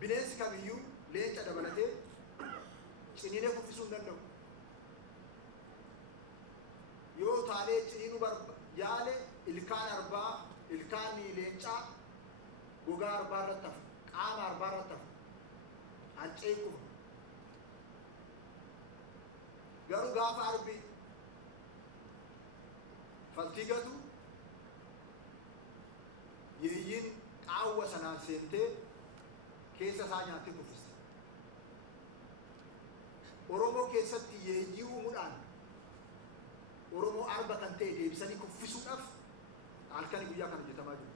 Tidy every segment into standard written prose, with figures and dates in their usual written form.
bineensi kamiyyuu leenca dabalatee ciniinee kuffisuu hin danda'u. Yoo taalee ciniinuu yaale ilkaan arbaa, ilkaan leencaa gogaa arbaa irratti hafu, qaama arbaa irratti hafu, hancee kufa. Garuu gaafa arbi faltii gatu yeeyyiin qaawwa sanaan seentee keessa isaa nyaattee kuffiste. Oromoo keessatti yeeyyii uumuudhaan Oromoo arba kan ta'e deebisanii kuffisuudhaaf halkanii guyyaa kan hojjetamaa jiru.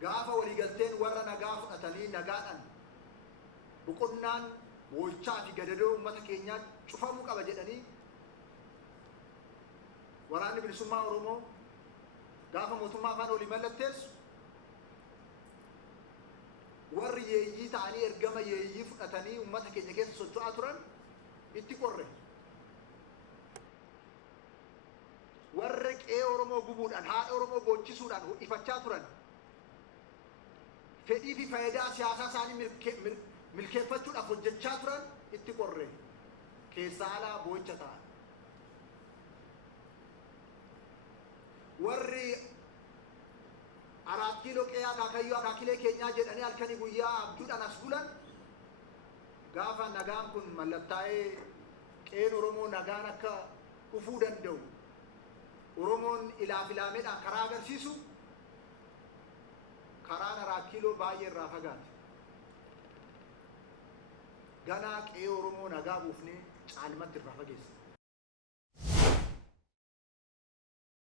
Gaafa waliigalteen warra nagaa fudhatanii nagaadhaan boqonnaan boo'ichaa fi gadadoo uummata keenyaa cufamuu qaba jedhanii waraanni bilisummaa Oromoo gaafa mootummaa afaan olii mallatteessu warri yeeyyii ta'anii ergama yeeyyii fudhatanii uummata keenya keessa socho'aa turan itti qorre. Warri qe'ee Oromoo gubuudhaan haadha Oromoo boochisuudhaan ifachaa turan fedhii fi faayidaa siyaasaa isaanii milkeeffachuudhaaf hojjechaa turan itti qorre. Keessaa alaa boo'icha ta'an. Warri 4 kiiloo qe'ee akaakayyuu akaakilee keenyaa jedhanii halkanii guyyaa abjuudhaan as bulan gaafa nagaan kun mallattaa'ee qe'een Oromoo nagaan akka dhufuu danda'u Oromoon ilaafilameedhaan karaa agarsiisu karaan 4 kiiloo baay'ee irraa fagaate. Ganaa qe'ee Oromoo nagaa buufnee caalmatti irraa fageessa.